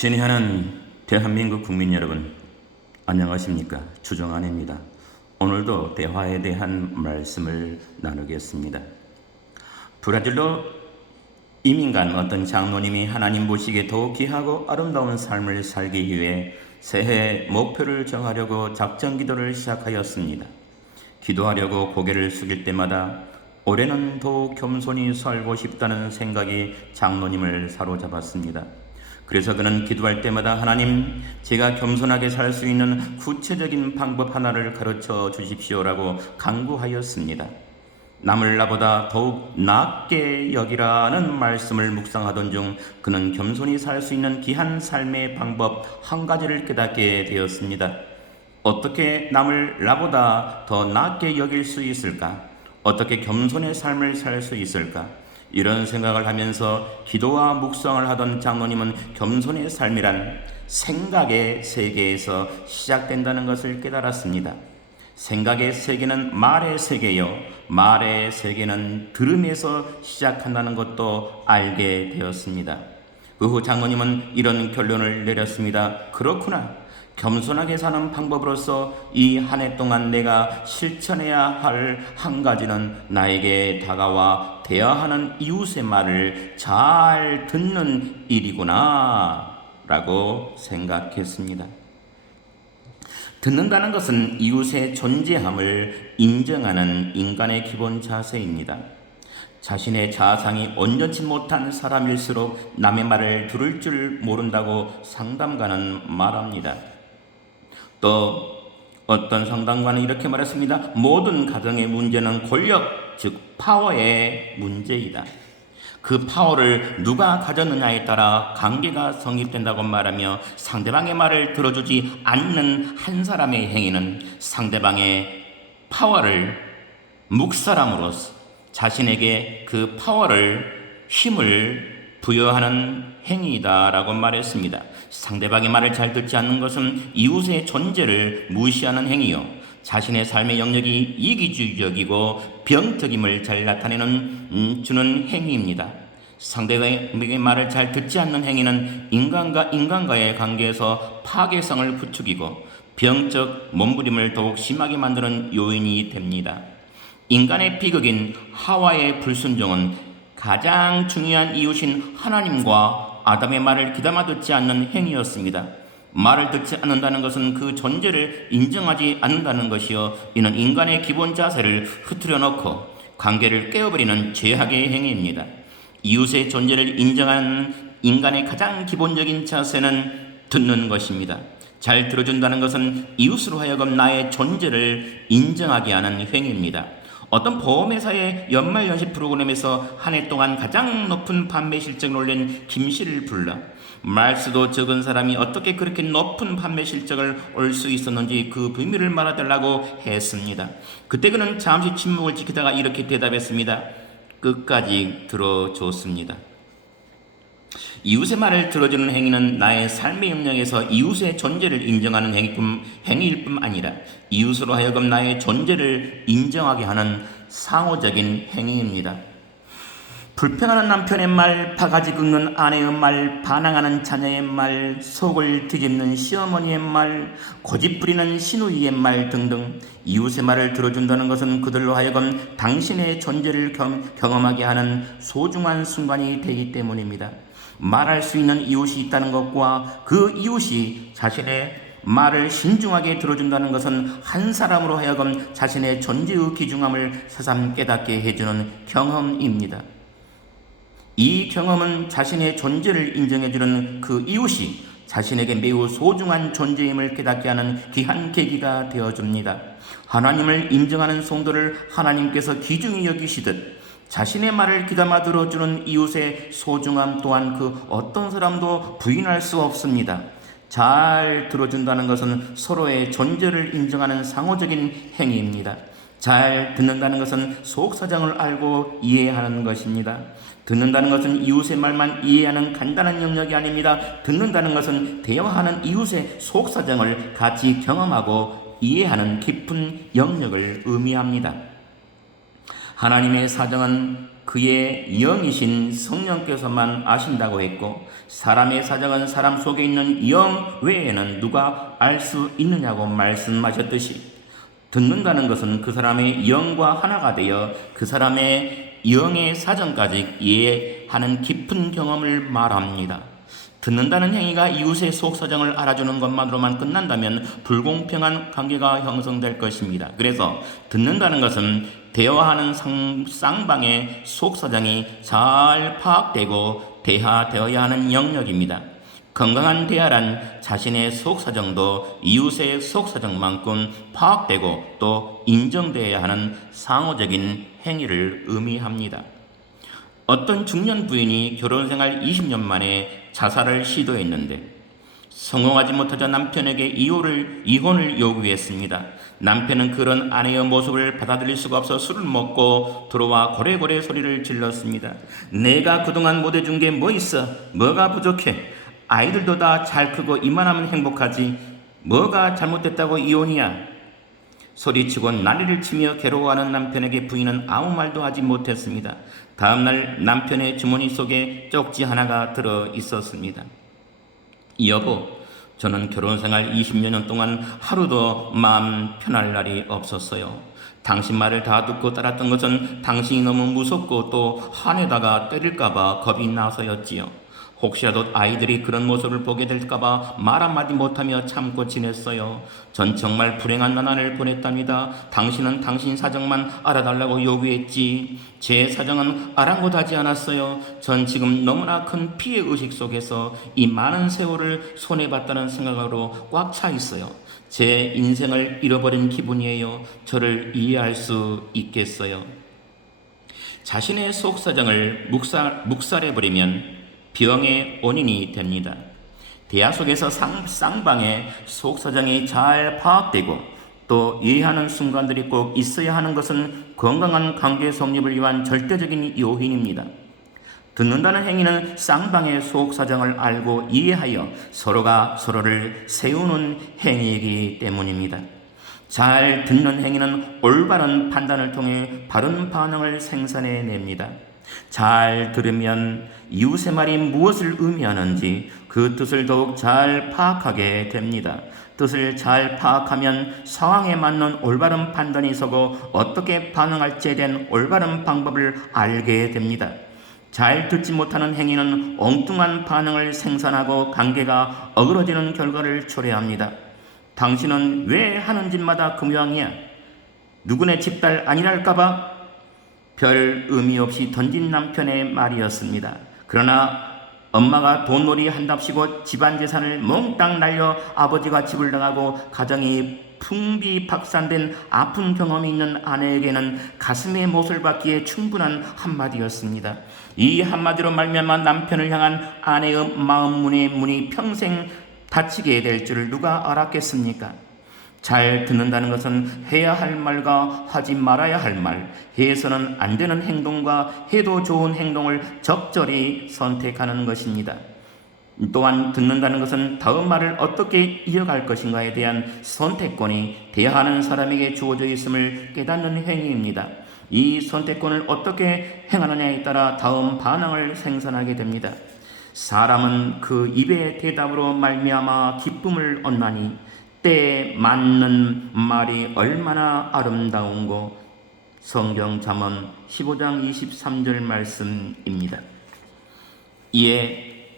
진행하는 대한민국 국민 여러분, 안녕하십니까? 주정안입니다. 오늘도 대화에 대한 말씀을 나누겠습니다. 브라질로 이민 간 어떤 장로님이 하나님 보시기에 더욱 귀하고 아름다운 삶을 살기 위해 새해 목표를 정하려고 작전 기도를 시작하였습니다. 기도하려고 고개를 숙일 때마다 올해는 더욱 겸손히 살고 싶다는 생각이 장로님을 사로잡았습니다. 그래서 그는 기도할 때마다 하나님, 제가 겸손하게 살 수 있는 구체적인 방법 하나를 가르쳐 주십시오라고 간구하였습니다. 남을 나보다 더욱 낫게 여기라는 말씀을 묵상하던 중 그는 겸손히 살 수 있는 귀한 삶의 방법 한 가지를 깨닫게 되었습니다. 어떻게 남을 나보다 더 낫게 여길 수 있을까? 어떻게 겸손의 삶을 살 수 있을까? 이런 생각을 하면서 기도와 묵상을 하던 장로님은 겸손의 삶이란 생각의 세계에서 시작된다는 것을 깨달았습니다. 생각의 세계는 말의 세계요. 말의 세계는 들음에서 시작한다는 것도 알게 되었습니다. 그 후 장로님은 이런 결론을 내렸습니다. 그렇구나. 겸손하게 사는 방법으로서 이 한 해 동안 내가 실천해야 할 한 가지는 나에게 다가와 대화하는 이웃의 말을 잘 듣는 일이구나. 라고 생각했습니다. 듣는다는 것은 이웃의 존재함을 인정하는 인간의 기본 자세입니다. 자신의 자상이 온전치 못한 사람일수록 남의 말을 들을 줄 모른다고 상담가는 말합니다. 또 어떤 상담가는 이렇게 말했습니다. 모든 가정의 문제는 권력, 즉 파워의 문제이다. 그 파워를 누가 가졌느냐에 따라 관계가 성립된다고 말하며 상대방의 말을 들어주지 않는 한 사람의 행위는 상대방의 파워를 묵사람으로서 자신에게 그 파워를 힘을 부여하는 행위이다라고 말했습니다. 상대방의 말을 잘 듣지 않는 것은 이웃의 존재를 무시하는 행위요. 자신의 삶의 영역이 이기주의적이고 병특임을 잘 나타내는 음, 주는 행위입니다. 상대방의 말을 잘 듣지 않는 행위는 인간과 인간과의 관계에서 파괴성을 부추기고 병적 몸부림을 더욱 심하게 만드는 요인이 됩니다. 인간의 비극인 하와의 불순종은 가장 중요한 이웃인 하나님과 아담의 말을 귀담아 듣지 않는 행위였습니다. 말을 듣지 않는다는 것은 그 존재를 인정하지 않는다는 것이요. 이는 인간의 기본 자세를 흐트려 놓고 관계를 깨어버리는 죄악의 행위입니다. 이웃의 존재를 인정하는 인간의 가장 기본적인 자세는 듣는 것입니다. 잘 들어준다는 것은 이웃으로 하여금 나의 존재를 인정하게 하는 행위입니다. 어떤 보험회사의 연말 연시 프로그램에서 한 해 동안 가장 높은 판매 실적을 올린 김 씨를 불러 말수도 적은 사람이 어떻게 그렇게 높은 판매 실적을 올 수 있었는지 그 비밀을 말해달라고 했습니다. 그때 그는 잠시 침묵을 지키다가 이렇게 대답했습니다. 끝까지 들어줬습니다. 이웃의 말을 들어주는 행위는 나의 삶의 영역에서 이웃의 존재를 인정하는 행위뿐, 행위일 뿐 아니라 이웃으로 하여금 나의 존재를 인정하게 하는 상호적인 행위입니다. 불평하는 남편의 말, 바가지 긁는 아내의 말, 반항하는 자녀의 말, 속을 뒤집는 시어머니의 말, 고집 부리는 시누이의 말 등등 이웃의 말을 들어준다는 것은 그들로 하여금 당신의 존재를 경, 경험하게 하는 소중한 순간이 되기 때문입니다. 말할 수 있는 이웃이 있다는 것과 그 이웃이 자신의 말을 신중하게 들어준다는 것은 한 사람으로 하여금 자신의 존재의 귀중함을 새삼 깨닫게 해주는 경험입니다. 이 경험은 자신의 존재를 인정해주는 그 이웃이 자신에게 매우 소중한 존재임을 깨닫게 하는 귀한 계기가 되어줍니다. 하나님을 인정하는 성도를 하나님께서 귀중히 여기시듯 자신의 말을 귀담아 들어주는 이웃의 소중함 또한 그 어떤 사람도 부인할 수 없습니다. 잘 들어준다는 것은 서로의 존재를 인정하는 상호적인 행위입니다. 잘 듣는다는 것은 속 사정을 알고 이해하는 것입니다. 듣는다는 것은 이웃의 말만 이해하는 간단한 영역이 아닙니다. 듣는다는 것은 대화하는 이웃의 속 사정을 같이 경험하고 이해하는 깊은 영역을 의미합니다. 하나님의 사정은 그의 영이신 성령께서만 아신다고 했고 사람의 사정은 사람 속에 있는 영 외에는 누가 알 수 있느냐고 말씀하셨듯이 듣는다는 것은 그 사람의 영과 하나가 되어 그 사람의 영의 사정까지 이해하는 깊은 경험을 말합니다. 듣는다는 행위가 이웃의 속 사정을 알아주는 것만으로만 끝난다면 불공평한 관계가 형성될 것입니다. 그래서 듣는다는 것은 대화하는 상, 쌍방의 속 사정이 잘 파악되고 대화되어야 하는 영역입니다. 건강한 대화란 자신의 속 사정도 이웃의 속 사정만큼 파악되고 또 인정되어야 하는 상호적인 행위를 의미합니다. 어떤 중년 부인이 결혼 생활 20년 만에 자살을 시도했는데 성공하지 못하자 남편에게 이혼을, 이혼을 요구했습니다. 남편은 그런 아내의 모습을 받아들일 수가 없어 술을 먹고 들어와 고래고래 소리를 질렀습니다. 내가 그동안 못해준 게 뭐 있어? 뭐가 부족해? 아이들도 다 잘 크고 이만하면 행복하지. 뭐가 잘못됐다고 이혼이야? 소리치고 난리를 치며 괴로워하는 남편에게 부인은 아무 말도 하지 못했습니다. 다음날 남편의 주머니 속에 쪽지 하나가 들어 있었습니다. 여보, 저는 결혼 생활 20여 년 동안 하루도 마음 편할 날이 없었어요. 당신 말을 다 듣고 따랐던 것은 당신이 너무 무섭고 또 한에다가 때릴까봐 겁이 나서였지요. 혹시라도 아이들이 그런 모습을 보게 될까봐 말 한마디 못하며 참고 지냈어요. 전 정말 불행한 나날을 보냈답니다. 당신은 당신 사정만 알아달라고 요구했지. 제 사정은 아랑곳하지 않았어요. 전 지금 너무나 큰 피해 의식 속에서 이 많은 세월을 손해봤다는 생각으로 꽉 차 있어요. 제 인생을 잃어버린 기분이에요. 저를 이해할 수 있겠어요. 자신의 속 사정을 묵살, 묵살해버리면 병의 원인이 됩니다. 대화 속에서 상, 쌍방의 속사정이 잘 파악되고 또 이해하는 순간들이 꼭 있어야 하는 것은 건강한 관계 성립을 위한 절대적인 요인입니다. 듣는다는 행위는 쌍방의 속사정을 알고 이해하여 서로가 서로를 세우는 행위이기 때문입니다. 잘 듣는 행위는 올바른 판단을 통해 바른 반응을 생산해 냅니다. 잘 들으면 이웃의 말이 무엇을 의미하는지 그 뜻을 더욱 잘 파악하게 됩니다. 뜻을 잘 파악하면 상황에 맞는 올바른 판단이 서고 어떻게 반응할지에 대한 올바른 방법을 알게 됩니다. 잘 듣지 못하는 행위는 엉뚱한 반응을 생산하고 관계가 어그러지는 결과를 초래합니다. 당신은 왜 하는 짓마다 그 모양이야? 누구네 집딸 아니랄까봐 별 의미 없이 던진 남편의 말이었습니다. 그러나 엄마가 돈놀이 한답시고 집안 재산을 몽땅 날려 아버지가 집을 나가고 가정이 풍비박산된 아픈 경험이 있는 아내에게는 가슴에 못을 박기에 충분한 한마디였습니다. 이 한마디로 말미암아 남편을 향한 아내의 마음 문의 문이 평생 닫히게 될 줄을 누가 알았겠습니까? 잘 듣는다는 것은 해야 할 말과 하지 말아야 할 말, 해서는 안 되는 행동과 해도 좋은 행동을 적절히 선택하는 것입니다. 또한 듣는다는 것은 다음 말을 어떻게 이어갈 것인가에 대한 선택권이 대하는 사람에게 주어져 있음을 깨닫는 행위입니다. 이 선택권을 어떻게 행하느냐에 따라 다음 반응을 생산하게 됩니다. 사람은 그 입의 대답으로 말미암아 기쁨을 얻나니 때에 맞는 말이 얼마나 아름다운고 성경 잠언 15장 23절 말씀입니다. 이에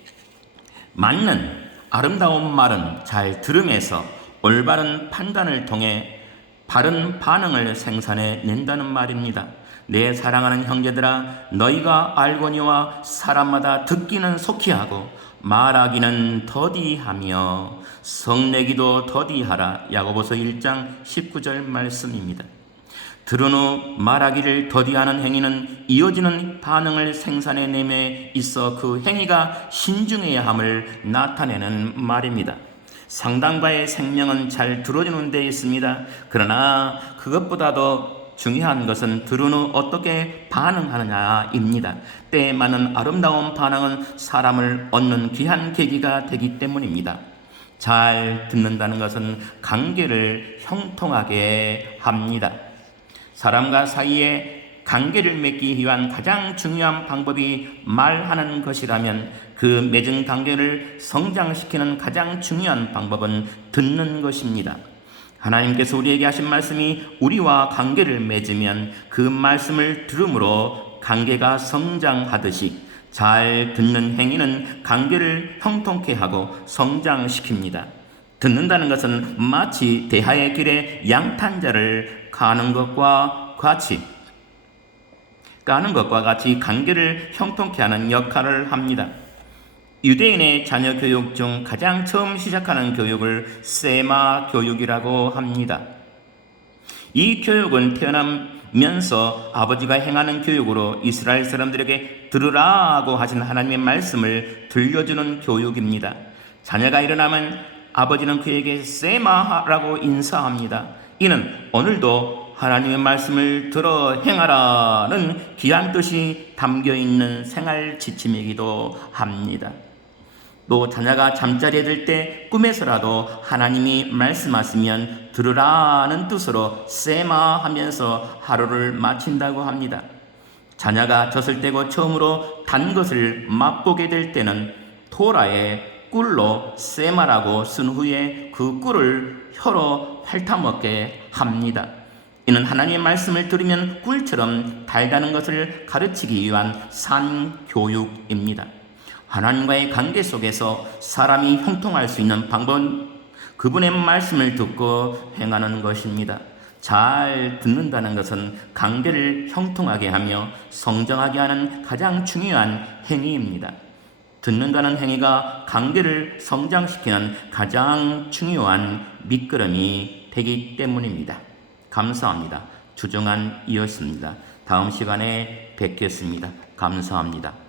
맞는 아름다운 말은 잘 들음에서 올바른 판단을 통해 바른 반응을 생산해 낸다는 말입니다. 내 사랑하는 형제들아 너희가 알거니와 사람마다 듣기는 속히 하고 말하기는 더디하며 성내기도 더디하라. 야고보서 1장 19절 말씀입니다. 들은 후 말하기를 더디하는 행위는 이어지는 반응을 생산해냄에 있어 그 행위가 신중해야 함을 나타내는 말입니다. 상당바의 생명은 잘 들어주는 데 있습니다. 그러나 그것보다도 중요한 것은 들은 후 어떻게 반응하느냐입니다. 때에 맞는 아름다운 반응은 사람을 얻는 귀한 계기가 되기 때문입니다. 잘 듣는다는 것은 관계를 형통하게 합니다. 사람과 사이에 관계를 맺기 위한 가장 중요한 방법이 말하는 것이라면 그 맺은 관계를 성장시키는 가장 중요한 방법은 듣는 것입니다. 하나님께서 우리에게 하신 말씀이 우리와 관계를 맺으면 그 말씀을 들음으로 관계가 성장하듯이 잘 듣는 행위는 관계를 형통케 하고 성장시킵니다. 듣는다는 것은 마치 대하의 길에 양탄자를 가는 것과 같이 까는 것과 같이 관계를 형통케 하는 역할을 합니다. 유대인의 자녀 교육 중 가장 처음 시작하는 교육을 세마 교육이라고 합니다. 이 교육은 태어나면서 아버지가 행하는 교육으로 이스라엘 사람들에게 들으라고 하신 하나님의 말씀을 들려주는 교육입니다. 자녀가 일어나면 아버지는 그에게 세마라고 인사합니다. 이는 오늘도 하나님의 말씀을 들어 행하라는 귀한 뜻이 담겨 있는 생활 지침이기도 합니다. 또 자녀가 잠자리에 들 때 꿈에서라도 하나님이 말씀하시면 들으라는 뜻으로 세마 하면서 하루를 마친다고 합니다. 자녀가 젖을 떼고 처음으로 단 것을 맛보게 될 때는 토라에 꿀로 세마라고 쓴 후에 그 꿀을 혀로 핥아먹게 합니다. 이는 하나님의 말씀을 들으면 꿀처럼 달다는 것을 가르치기 위한 산 교육입니다. 하나님과의 관계 속에서 사람이 형통할 수 있는 방법은 그분의 말씀을 듣고 행하는 것입니다. 잘 듣는다는 것은 관계를 형통하게 하며 성장하게 하는 가장 중요한 행위입니다. 듣는다는 행위가 관계를 성장시키는 가장 중요한 밑거름이 되기 때문입니다. 감사합니다. 주정한 이었습니다. 다음 시간에 뵙겠습니다. 감사합니다.